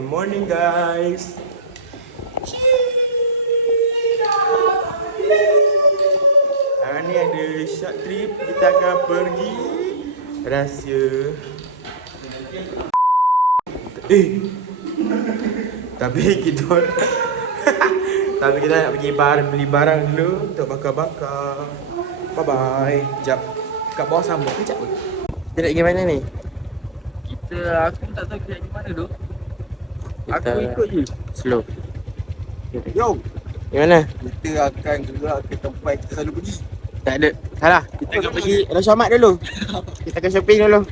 Good morning guys. Hari ni ada short trip. Kita akan pergi rahsia. Tapi kita Tapi kita nak pergi beli barang dulu untuk bakar-bakar. Bye bye. Sekejap. Kat bawah sambung kejap. Kita nak pergi mana ni? Aku tak tahu kita pergi mana tu. Aku ikut je. Slow. Yo, Di mana? kita akan gerak ke tempat kita selalu pergi. Tak ada. Salah. Kita akan pergi Rasa Ahmad dulu. Kita akan shopping dulu.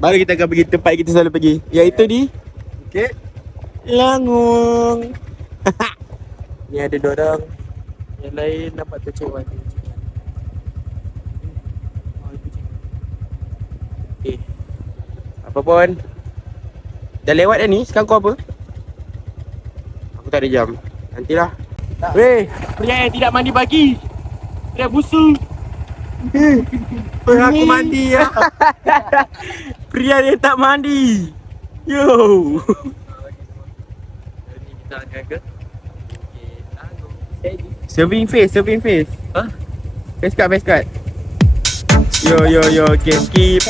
Baru kita akan pergi tempat kita selalu pergi. Iaitu di Okey. Langung. Ni ada dorang. Yang lain nampak tu cik Wan. Apa pun. Dah lewat dah ni. Sekarang kau apa? Aku tak ada jam. Nantilah. Weh, pria yang tidak mandi pagi. Pria busuk. Aku mandi ya. Pria yang tak mandi. Yo. Ni kita akan ke Serving face. Hah? Face card. Yo. Okay, skip.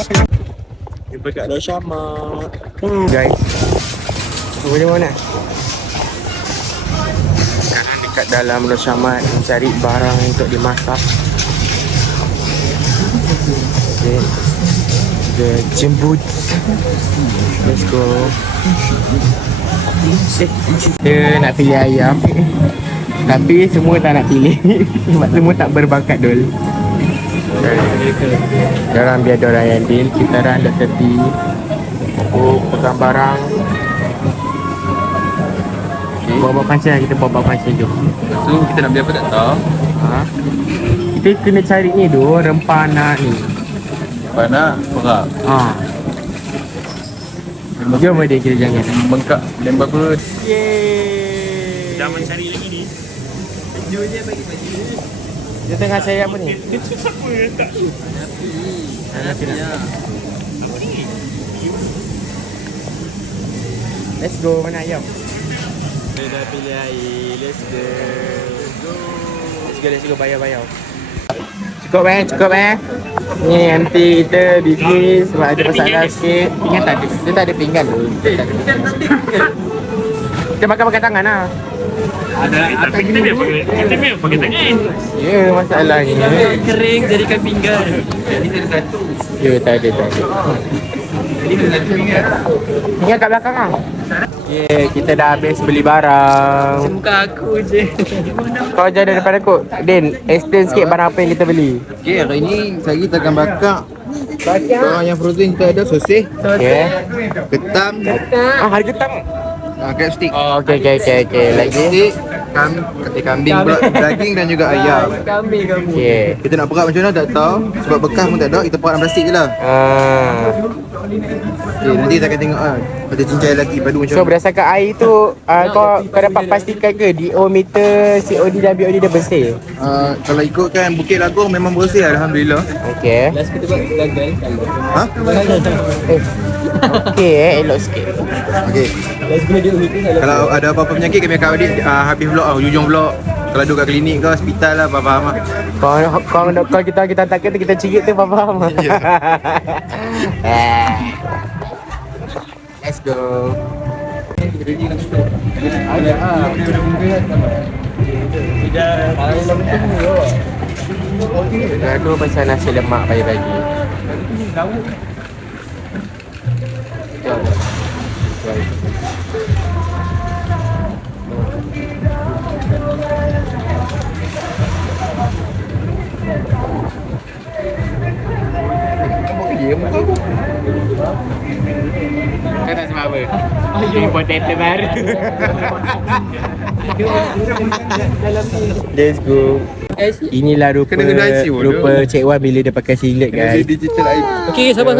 Jumpa kat Rasa Ahmad. Guys. Boleh mana? Sekarang dekat dalam Rasa Ahmad mencari barang untuk dimasak. Okay. Kita jemput. Let's go. Kita nak pilih ayam. Tapi semua tak nak pilih. Sebab semua tak berbakat dul. Diorang biar diorang yang deal. Kita orang dah tepi. Aku pegang barang. Bawa pancing lah, kita bawa pancing jom. So kita nak beli apa tak tahu. Kita kena cari ni tu, rempah anak ni. Mana? Perak. Jom dia kita jangan. Bengkak dan bagus. Yeay. Dah mencari lagi ni. Tunjuknya bagi-bagi. Dia tengah cari apa ni? Itu siapa yang tak? Let's go, mana ayam? Dia dah pilih air, let's go. Let's go, bayar. Cukup eh. Ni nanti kita bisnis sebab ada masalah sikit. Pinggan tak ada. Dia tak ada pinggan tu. Kita makan pakai tangan lah. Tapi kita biar pakai tangan. Ya, masalahnya. Kering jadikan pinggan. Jadi ada satu. Ya, tak ada. Jadi ada satu pinggan. Pinggan kat belakang lah. Yeah, kita dah habis beli barang. Muka aku je. Kau jauh daripada aku. Din, explain sikit barang apa yang kita beli. Okey, hari ni kita akan bakar barang yang frozen. Kita ada sosis, Okay. ketam, Hari ketam. crab stick. Oh, okay. Lagi. Stick, kaki kambing pula, daging dan juga ayam. Okay. Kita nak perak macam mana tak tahu. Sebab bekas pun tak ada, kita perak dalam plastik je lah. Okay, nanti kita akan tengok lah. Kita cincai lagi padu macam So berdasarkan air tu kau dapat pastikan ke DO meter, COD dan BOD dia bersih? Kalau ikutkan Bukit Lagong memang bersih Alhamdulillah. Okay. Last kita buat gagal. Ha? Okay, elok sikit. Okey. Last kena dia meeting salah. Kalau ada apa-apa penyakit kami akan audit habis vlog hujung vlog. Kalau duduk kat klinik ke hospital lah, faham lah. Kalau kita takut kita cirit tu faham. Let's go. Ada Gaduh pasal nasi lemak pagi-pagi. Kau tak sebab apa? Ini potato baru. Let's go. Inilah rupa Kena guna IC pun, Cik Wan bila dia pakai singlet guys. Digital ID. Okey, sabar.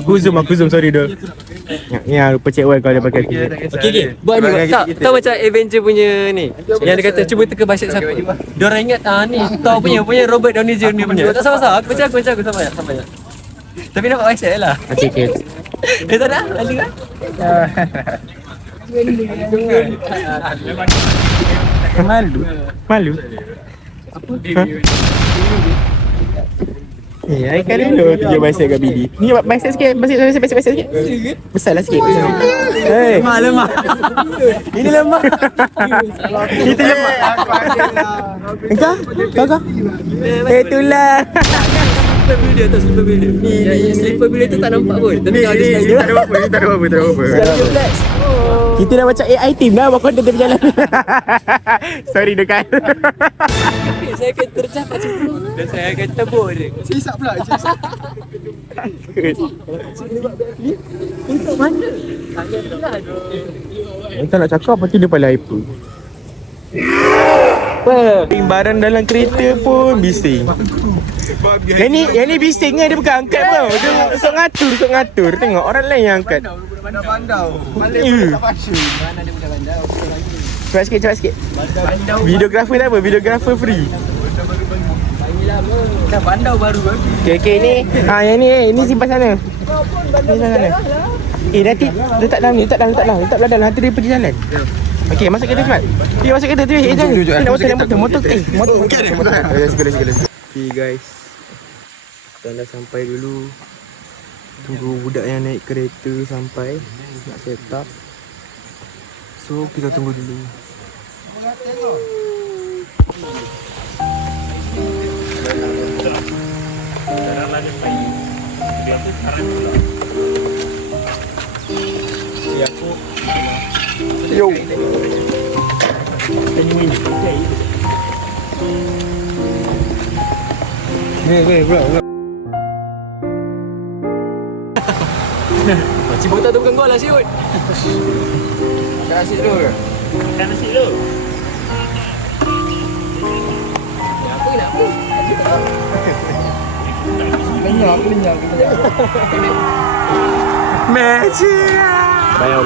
Aku zoom sorry doh. Ni rupa Cik Wan kalau dia pakai singlet. Okey. Buat ni tahu macam Avenger punya ni. Yang dia kata cuba teka basyat siapa. Diorang ingat ni tahu punya Robert Downey Jr. punya. Tak sabar. Aku baca aku sabar ya. Tapi nampak basyat lah. Okey. tak ada? Ada kan? Malu? I kan dulu tunjuk bicycle kat BD. Ni bicycle sikit, bicycle sikit. Besarlah sikit. Hei, lemah. Ini lemah. Itu lemah. Engkau? Itulah. Slipper builder tu, slipper builder. Ni slipper builder tu tak nampak pun. Tapi ada sekali. Tak ada apa-apa. Sekali flex. Kita dah macam AI team dah buat content dia berjalan. Sorry dekat. Saya akan tercapai sebelum. Dan saya akan tebur dia. Sisak pula. Untuk mana? Tak nak cakap apa tu dia pala hyper. Barang dalam kereta pun bising. Yang ni bising kan, dia bukan angkat tau. Dia sok ngatur. Tengok orang lain yang angkat. Bandau. Cepat sikit. Videographer tak apa? Videographer free. Dah bandau baru. Okay ni. Yang ni simpan sana. Ni sana. Nanti letak dalam. Letak dalam. Nanti dia pergi jalan. Okey, masuk kereta cepat. Masuk kereta tu. Motor. Let's go. Okay guys. Kita dah sampai dulu. Tunggu budak yang naik kereta sampai. Nak set up. So kita tunggu dulu. Yo. Bro. Cik Bota tu bukan gol lah siut. Dah asyik dulu. Kenapa? Kenyang. Magic. Bayar.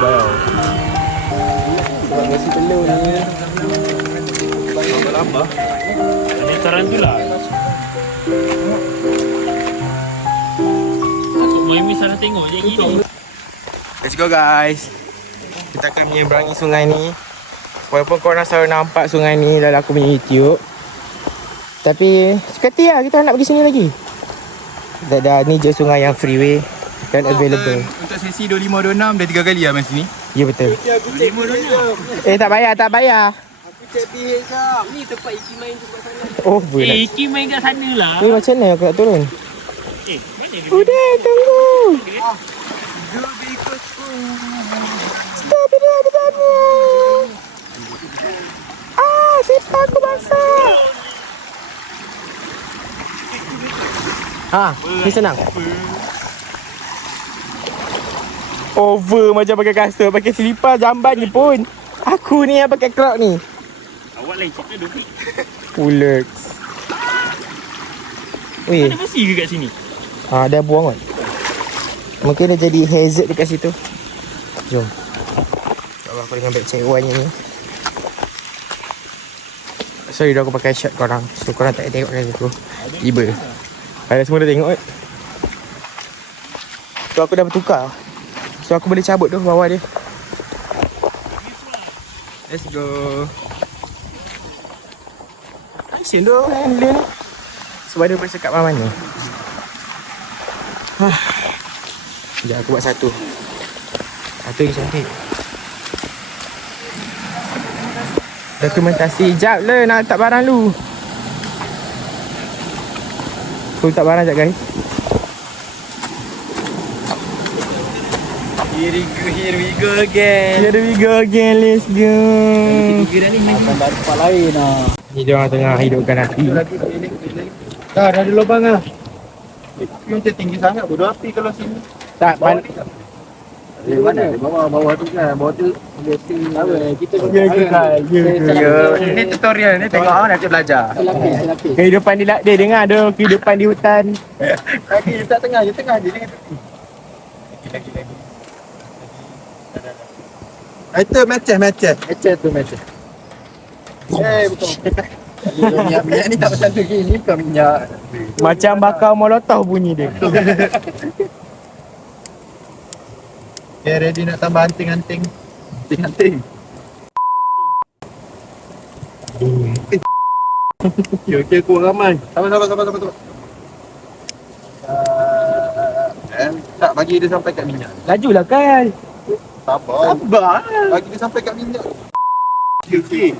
Sebab nasi telur ni. Lama. Ini tarantula. Atuk Moimi salah tengok je gini. Let's go guys. Kita akan menyeberangi sungai ni. Walaupun korang selalu nampak sungai ni dalam aku punya YouTube, tapi sekali lah kita nak pergi sini lagi. Dah ni je sungai yang freeway dan available. Untuk sesi 25-26 dah 3 kali lah main sini. Ya betul. 25 Tak bayar. Ni tempat Iki main tempat sana. Oh boleh. Iki main kat sana lah. Macam mana aku nak turun? Mana dia? Udah tunggu. Stop dia. Siapa aku basah. Ni senang. Over macam pakai kasut, pakai selipar jamban ni pun. Aku ni yang pakai crop ni. Awak lain cakap Dofik. Ulex. Weh, Ada besi ke kat sini? dah buang kan. Mungkin dia jadi hazard dekat situ. Jom. InsyaAllah aku dengan beg ceweknya ni. Sorry dah aku pakai shot korang. So korang tak tengok kat situ. Tiba. Ada semua dah tengok kan. So aku dah bertukar. So aku boleh cabut tu bawah dia. Let's go. Asyik tu handler ni. Sebab dia boleh sekat mana-mana. Sekejap aku buat satu. Satu yang cantik. Dokumentasi. Sekejap le nak letak barang lu. Aku letak barang sekejap guys. Here we go again. Let's go. Kira ni tambah tempat lain lah. Ni dia orang tengah hidupkan api. Dah ada lubang lah. Macam tinggi sangat bodoh api kalau sini. Tak, Di mana? Bawah tu kan. Bawah tu biasa. Kita Ini tutorial ni tengok nanti belajar. Selapis. kehidupan dia dengar ada kehidupan di hutan. Lagi letak tengah je dia. Lagi. Itu macam tu macam. Betul. Minyak ni tak macam tu gini kau minyak. Macam bakar molotov bunyi dia. Okay, ready nak tambah anting-anting. Anting-anting. Okay, kuat ramai. Sabar. Tak, bagi dia sampai kat minyak. Lajulah kan. Sabar. Bagi dia sampai kat minyak. Okay.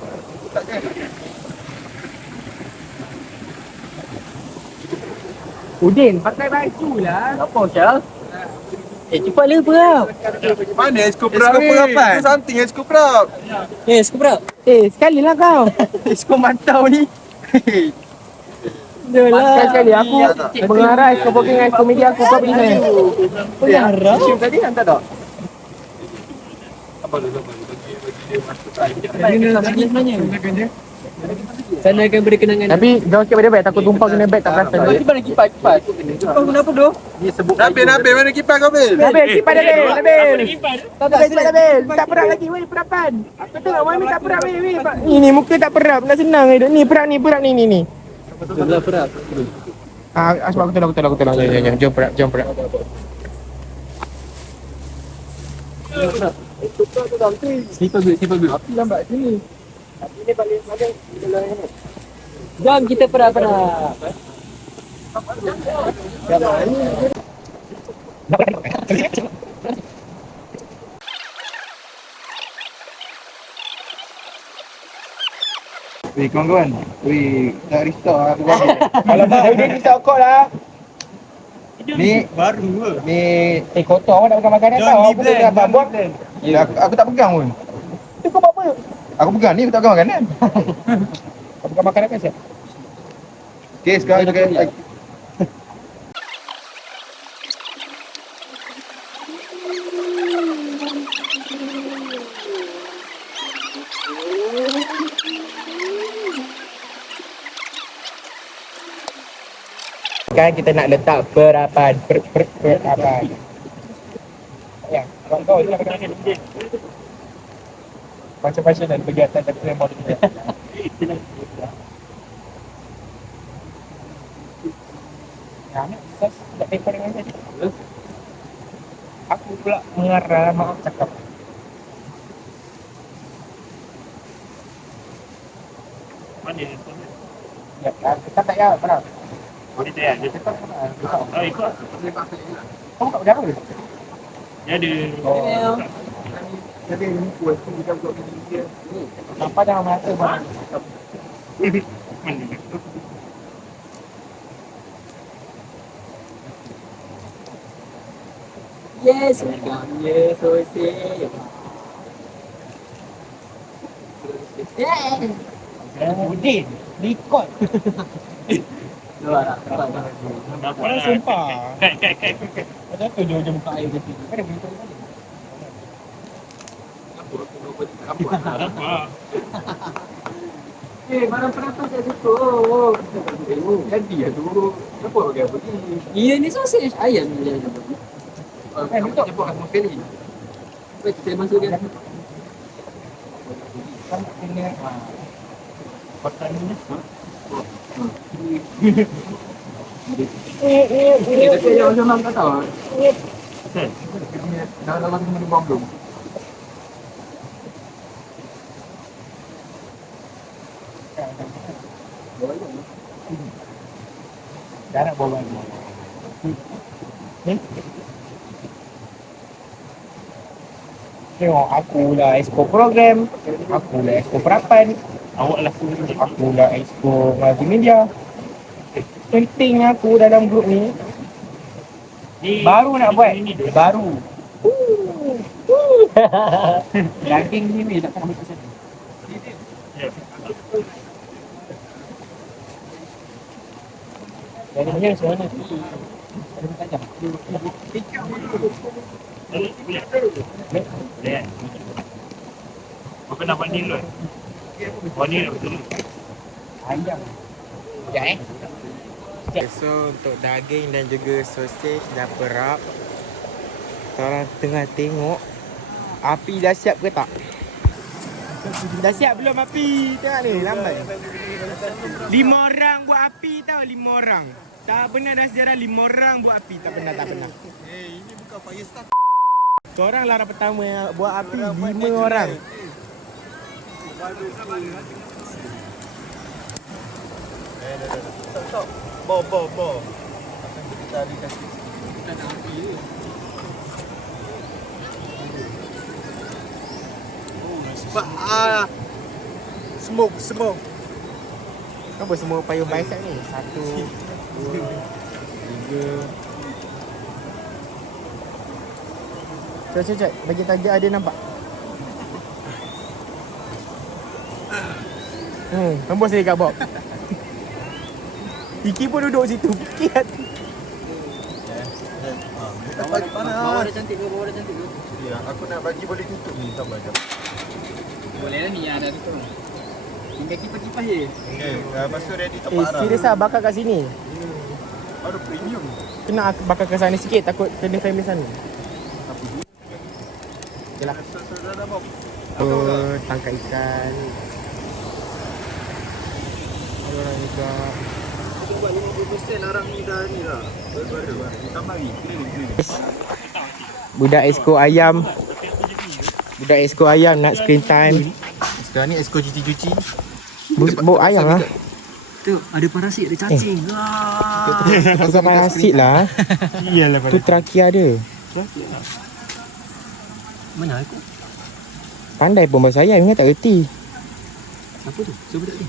Takkan. Udin, pakai baju lah. Apa Syah? Cepat le berap. Mana esko berap ni? Do something esko berap. Suka berap? Sekali lah kau. Esko mantau ni. Sekali aku mengarah kau booking dengan komedi aku kau pergi sana. Pengarah? Syim tadi hantar tak? Apa lu bagi dia masuk Sana akan berkenangan. Tapi jangan sikit pada beg, takut tumpah kena beg tak perasan. Kipas. Kau kenapa doh? Ni sebut Nabil mana kipas kau Bil? Nabil, kipas Nabil. Tak Nabil. Tak perap lagi weh, perapan. Aku tengok Mami tak perap weh. Ini muka tak perap, nak senang ni. Ni perap ni. Sebelah berap. Asma aku tolong. Jom perap. Slipper good. Api lambat sini. Ini balik Jom kita perap. Weh kawan-kawan. Weh, tak risau aku bagi. Alamak, Udin risau kau lah. Ni Baru ke? ni Kotor awak nak makan makanan tau. Aku tengah abang buat. ya, aku tak pegang pun. Tu kau buat apa? Aku pegang ni, aku tak pegang makanan. Kau bukan makanan kan siap? Okey, sekarang kita Sekarang kita nak letak perapan. Perapan. Ya, kau ni nak pakai macam-macam dan pergi atas tapi memang dia. Ya, ni tak paper dengan tadi. Aku pula mengarah maaf cakap. Mana? Ya, kita tak ya, benar. Dia tak ada. Oh, ikut. Kau buka berapa? Dia ada. Jadi ni kuat tu kita buat dia. Nampak dah mata mana? Mana? Yes, Jose. Udin, likot. Nampak Orang lah. sumpah. Kat. Macam tu dia buka air ke sini. Kan ada berita tadi. Nampak. Barang perapan kat situ. Jadi ya tu. Kenapa bagi apa ni? Iya ni sausage ayam ni. Untuk buat kamu sekali. Kita masukkan. Kan kena Kotak ni. Tapi yang macam mana tak tahu. Kan? Dah lama kena bom belum? dah nak bawa ni. Tengok aku lah expo program, aku lah expo perapan, Awak lah suruh. aku lah expo multimedia. Penting aku dalam grup ni. Baru nak buat. Baru. Daging ni weh tak ambil ke sana. Jadi punya macam mana? Ada tajam. Boleh. Kau kena buat ni dulu. Oh ni betul. Ayam. Sekejap Okay, so untuk daging dan juga sausage dah perap. Korang tengah tengok api dah siap ke tak? Dah siap belum api? Tengok ni, lambat. 5 orang buat api tau, 5 orang. Tak pernah dah sejarah 5 orang buat api. Tak pernah. Ini bukan fire start. Korang lah orang pertama yang buat api 5 orang. Stop. Bo. Kita ada kasih. Kita nak api je. Smoke. Apa semua payung bicep ni? 1, 2, 3. Cek. Bagi target ada nampak? Hembus dia kat Bob. Iki pun duduk situ. Kiat. Bawah dah cantik ke? Ya, aku nak bagi boleh tutup ni tambah jap. Boleh lah ni yang ada tu. Tinggal kipas-kipas je. Okey, lepas tu ready top up. Serius lah bakar kat sini. Ada premium. Kena bakar ke sana sikit, takut kena family sana. Okay lah. Tangkap ikan. Ada orang juga. Aku buat 50% arang ni dah ni lah. Baru. Tambah lagi. Budak esko ayam nak screen time. Sekarang ni esko cuci-cuci. Bau ayam lah. Tu ada parasit, ada cacing. Bukan parasit lah. Iyalah Tu trakia dia. Mana aku? Pandai pun bahasa ayam, ingat tak reti. Siapa tu? Siapa budak ni?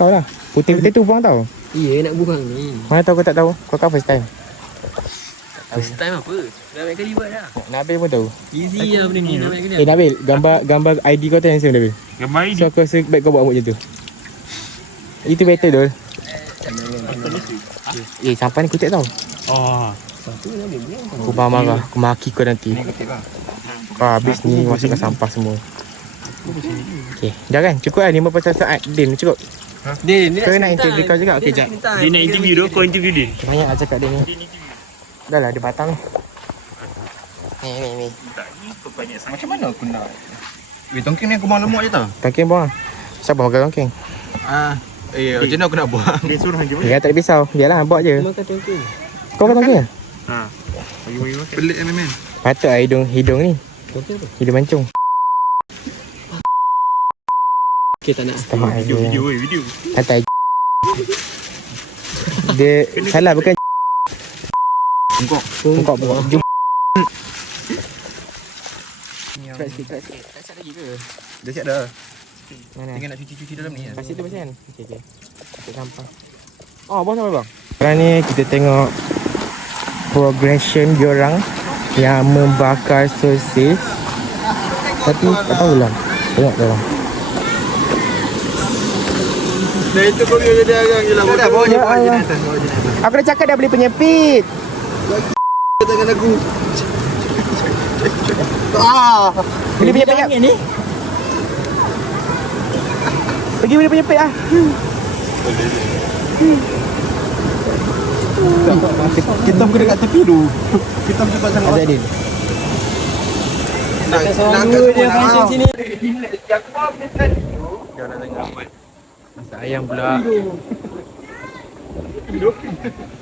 Kau lah. Putih-putih tu buang tau. Iya nak buang ni. Mana tahu kau tak tahu. Kau kan first time. First time apa? Dah banyak kali buat dah. Nabil pun tahu. Easy lah benda ni. Dah banyak kali. Nabil, gambar ID kau tu handsome Nabil. Gambar So aku rasa baik kau buat rambut macam tu. Itu better Dol. Sampai ni kucek tau. Oh. Aku marah. Aku maki kau nanti. Kau habis ni masukkan sampah semua. Okay, dah kan? Cukup lah 50 saat. Din, cukup. Din, ni Kau nak interview kau juga? Okay, jap. Dia nak interview tu, kau interview dia. Banyak lah cakap dia ni. Dah lah, dia batang. Ni. Kau banyak sangat. Macam mana aku nak? Weh, tongking ni aku buang lemak je tau. Tangking buang lah. Siapa makan tangking? Macam mana aku nak buang? Dia suruh je. Ya, tak ada pisau. Biarlah, buat je. Makan tongking. Kau makan tangking? Ha. Bagi makan. Pelik kan memang. Patut lah hidung ni. Tongking apa? Hidung mancung. Okay, tak nak. Video. Hantar dia salah bukan Bungkok. Jom. Tak siap lagi ke? Dah siap dah. Mana? Tinggal nak cuci-cuci dalam ni. Pasir tu pasir kan? Okey. Pasir sampah. Oh, bang sampai bang. Sekarang ni kita tengok progression diorang yang membakar sosis. Tapi tak tahulah. Tengok diorang. Dah itu kau biar jadi arang je lah. Bawa je Allah. atas. Aku dah cakap dah beli penyepit. Tangan aku. Beli penyepit ni. Pergi beli penyepit lah. Kita pergi dekat tepi tu. Kita cepat sangat. Azadin. Nak angkat semua function sini. Jangan nak tengok buat. Masak ayam pula.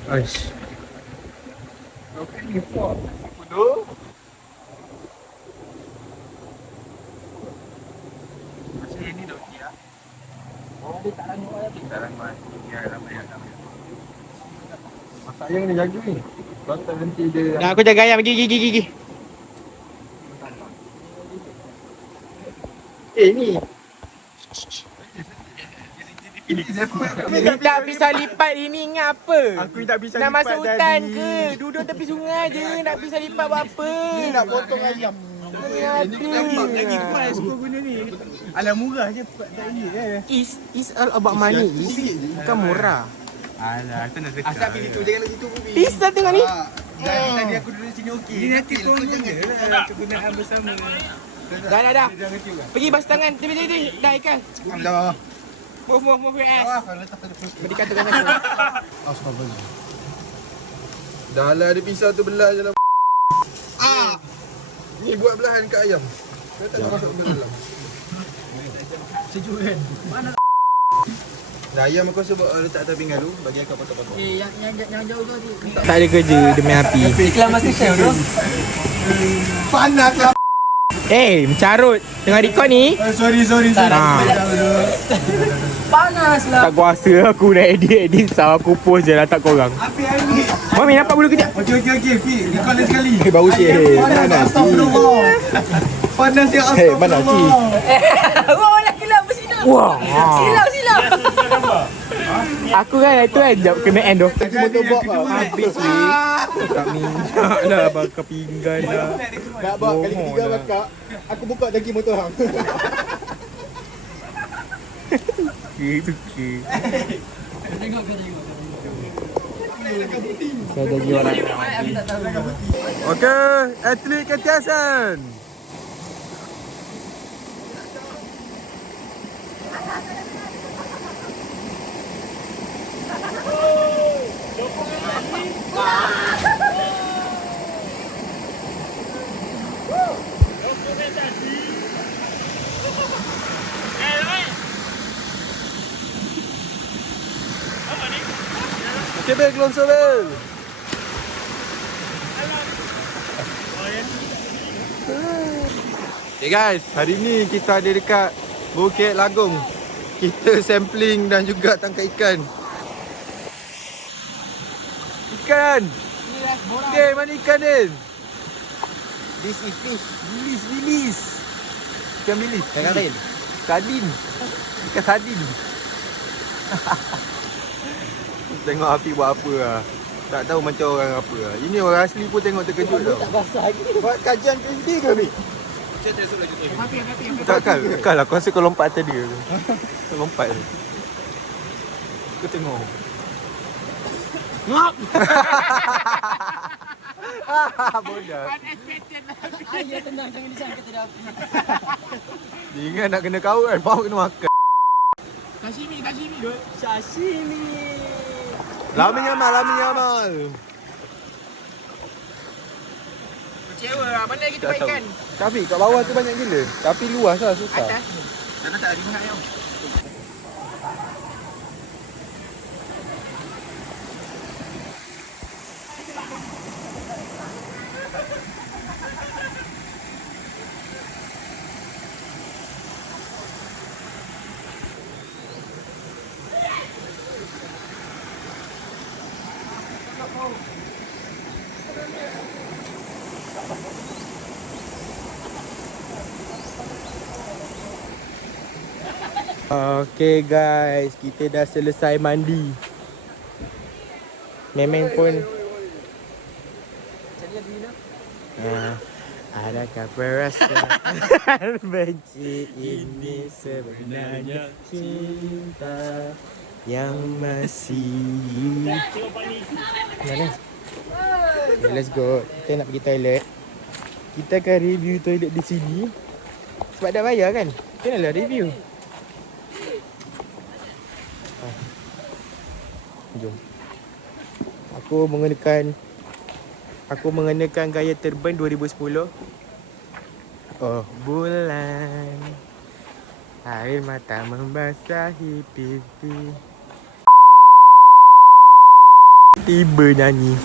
Aish. Masak ayam kena jaga ni. Kalau tak nanti dia. Dah aku jaga ayam. Gigi. Ni. Minta pisau lipat ini ingat apa? Aku tak bisa Nak masuk hutan ke? Duduk tepi sungai je. Nak pisau lipat buat apa? Ni nak potong ayam. Ini nampak lagi depan kau guna ni. Alah murah je tak ini Is all about money. Bukan murah. Alah, aku nak dekat. Asal pergi situ, jangan nak situ pergi. Pisau tengok ni. Tadi aku duduk sini okey. Ni nanti pun jangan kegunaan bersama. Dah. Pergi basuh tangan. Tepi. Dah ikan. Dah. Move your ass. Beri katakan aku. Astagfirullah. Dah lah ada pisau tu belah je lah. Ni buat belahan kat ayam. Kau tak nak masuk ke dalam. Sejuk kan? Mana dah ayam aku sebab letak atas pinggan tu. Bagi aku potong-potong. Yang jauh tu. Tak ada kerja, dia main api. Iklan Masterchef tu. Panas lah. Mencarut. Tengah record ni. Sorry. Panas lah. Tak kuasa aku nak edit so aku post je lah tak korang. Api ni. Mami nampak bulu kejap. Okey. Fi, recall lagi sekali. Bau sikit. Panas. Astagfirullah. Panas ya astagfirullah. Mana Ci? Oh, nak kelap bersinar. Wah. Silap. Aku kan itu kan jap kena end tu. Motor box Habis ni. Tak minyak lah bakar pinggan lah. nak bawa kali ketiga bakar. Aku buka daki motor hang. Itu ke. Saya jadi orang. Okey, atlet ketiasan. Okay, Bel, gelonsor Bel. Okay guys, hari ni kita ada dekat Bukit Lagung. Kita sampling dan juga tangkap ikan. Ikan! Okay, mana ikan Din? This is fish. Bilis. Ikan bilis. Ikan lain. Sardin. Ikan sardin. Tengok api buat apa lah. Tak tahu macam orang apa lah. Ini orang asli pun tengok terkejut tau. Tak basah lagi. Buat kajian kendi ke ni? Takkan lah. Kau rasa kau lompat atas dia ke? Kau lompat je. Kau tengok. Ngap! Bodoh. Ya tenang, jangan disangka tidak apa. Dia ingat nak kena kau kan. Bawa kena makan. Sashimi. Sashimi. Lami nyamal. Kecewa lah. Mana kita buat ikan? Tapi kat bawah tu banyak gila. Tapi luas lah susah. Jangan tak ada minyak tau. Okay guys, kita dah selesai mandi. Memang pun adakah perasaan benci ini sebenarnya cinta yang masih. Mana? Okay, let's go. Kita nak pergi toilet. Kita akan review toilet di sini. Sebab dah bayar kan? Kenalah review. Jom. Aku mengenakan gaya turban 2010. Oh bulan, air mata membasahi pipi. Tiba nyanyi.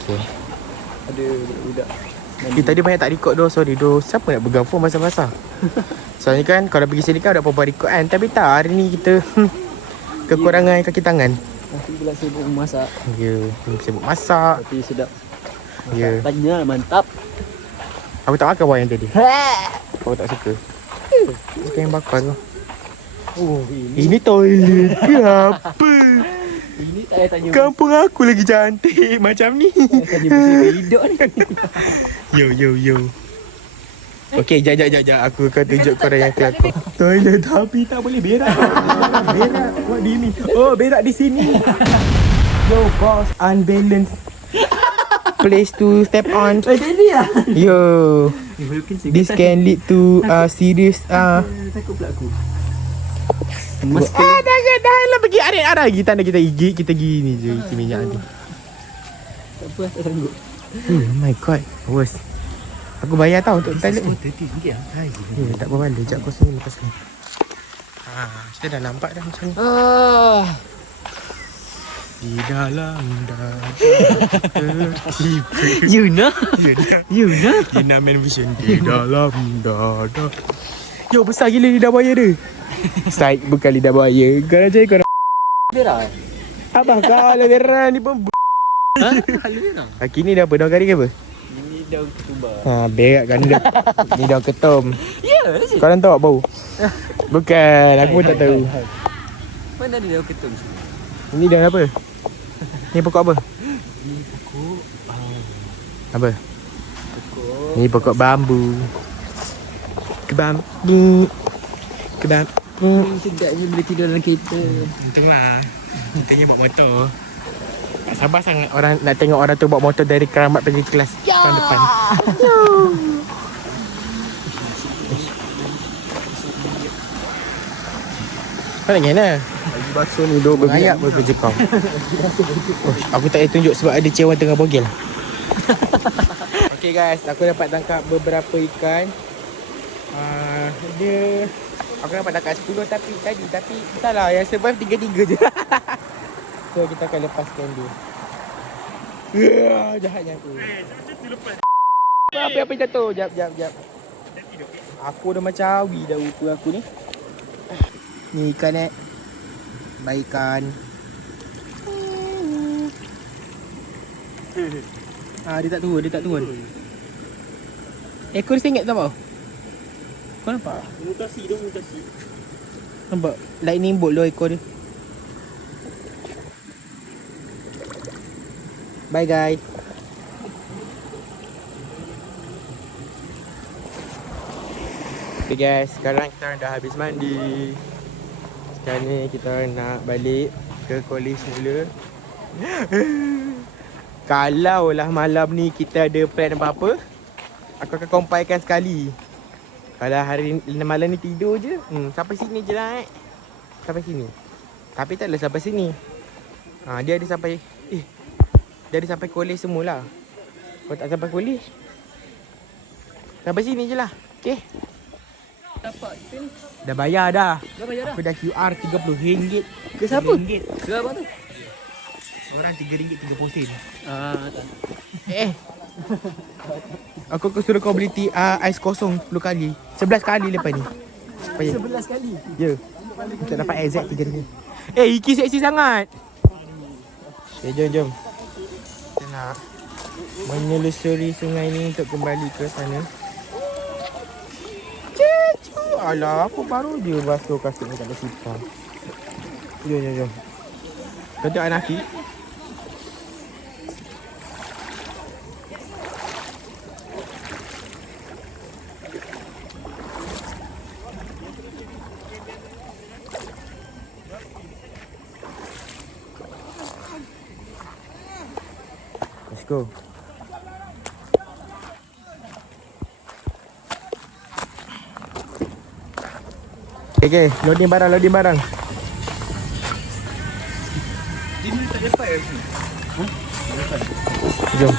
Okay. Ada budak-budak. Tadi banyak tak record doh, sorry doh. Siapa nak pegang phone basah-basah? Soalnya kan kalau pergi sini kan ada perempuan record kan. Tapi tak, hari ni kita kekurangan kaki tangan. Nanti pula sibuk memasak. Ya, sibuk masak. Tapi sedap. Ya. Tanya mantap. Aku tak makan wayang tadi. Aku tak suka. Suka yang bakar tu. Oh, Ini toilet ke apa? ini saya tanya. Kampung aku lagi cantik macam ni. Tanya bersih hidup ni. Yo. Okey, jap. Aku akan tunjuk korang yang kelakar. Toilet tapi tak boleh berak. Berak. What do you mean? Oh, berak di sini. Yo, boss. Unbalanced place to step on. Jadi lah. Yo. This can lead to serious Takut pula aku. dah lah pergi arah lagi tanda kita gigit kita gini je isi minyak ni. Tak apa, tak sanggup. Oh my god, worst. Aku bayar tau untuk toilet ni. RM30 lah. Ya, tak apa balik. Sekejap aku sini lepas ni. Kita dah nampak dah macam ni. Di dalam dada tertiba. Yuna. Yuna. Yuna main vision di dalam dada. Yo, besar gila lidah buaya dia. Said bukan lidah buaya. Kau aja kau. Merah. Abang kau lah merah ni pun. Ha? Halu merah. Kini dah apa? Daun kari ke apa? Ini daun ketumbar. Berak ganda. Ni daun ketum. Ya, Kau orang tahu bau? Bukan, aku pun tak tahu. mana ada daun ketum? Ini daun apa? Ni pokok apa? Ini pokok Apa? pokok Ni pokok bambu. Kebambu. Kebambu. sedapnya boleh tidur dalam kereta. Untunglah. Tanya bawa motor. Tak sabar sangat orang nak tengok orang tu bawa motor dari Keramat pergi kelas tahun depan. Kau nak gana? Lagi basuh ni dua Mengayak pun kerja kau. Aku tak payah tunjuk sebab ada cewan tengah bogel. Okay guys, aku dapat tangkap beberapa ikan. Aku dapat tangkap 10 tapi entahlah yang survive 3-3 je. So kita akan lepaskan dia. Jahatnya aku. Apa jatuh? Jap. Aku dah macam awi dah rupa aku ni. Ni ikan baik ikan. Dia tak turun. Ekor sengit tau kau? Kau nampak? Mutasi. Nampak? Lightning bolt lah ekor dia. Bye guys. Okay guys, sekarang kita orang dah habis mandi. Sekarang ni kita orang nak balik ke college semula. Kalau lah malam ni kita ada plan apa-apa, aku akan compilekan sekali. Kalau hari malam ni tidur je, sampai sini je lah sampai sini. Tapi taklah sampai sini. Dia ada sampai dia ada sampai college semualah. Kalau tak sampai college, sampai sini je lah. Okay. Dapat kita ni. Dah bayar dah. Dah bayar dah. Aku dah QR RM30. Ke siapa? RM3. Ke apa tu? Seorang RM3.30. Tak. Aku suruh kau beli ais kosong 10 kali. 11 kali lepas ni. 11 kali. Ya. Kita dapat exact RM3. Iki seksi sangat. Jom. Kita nak menyelusuri sungai ni untuk kembali ke sana. Alah, aku baru je basuh kasut ni tak ada sipar. Jom. Kau tengok Anafi. Let's go. Okay, loading barang. Ini tak dapat Jom.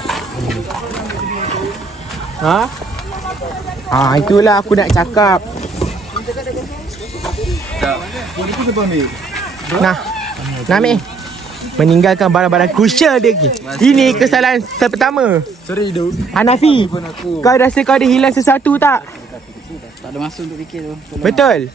Itulah aku nak cakap. Ini tu siapa ambil? Nami meninggalkan barang-barang crucial dia lagi. Ini kesalahan pertama. Sorry Hidup. Hanafi, kau rasa kau ada hilang sesuatu tak? Tak ada masa untuk fikir tu. Betul?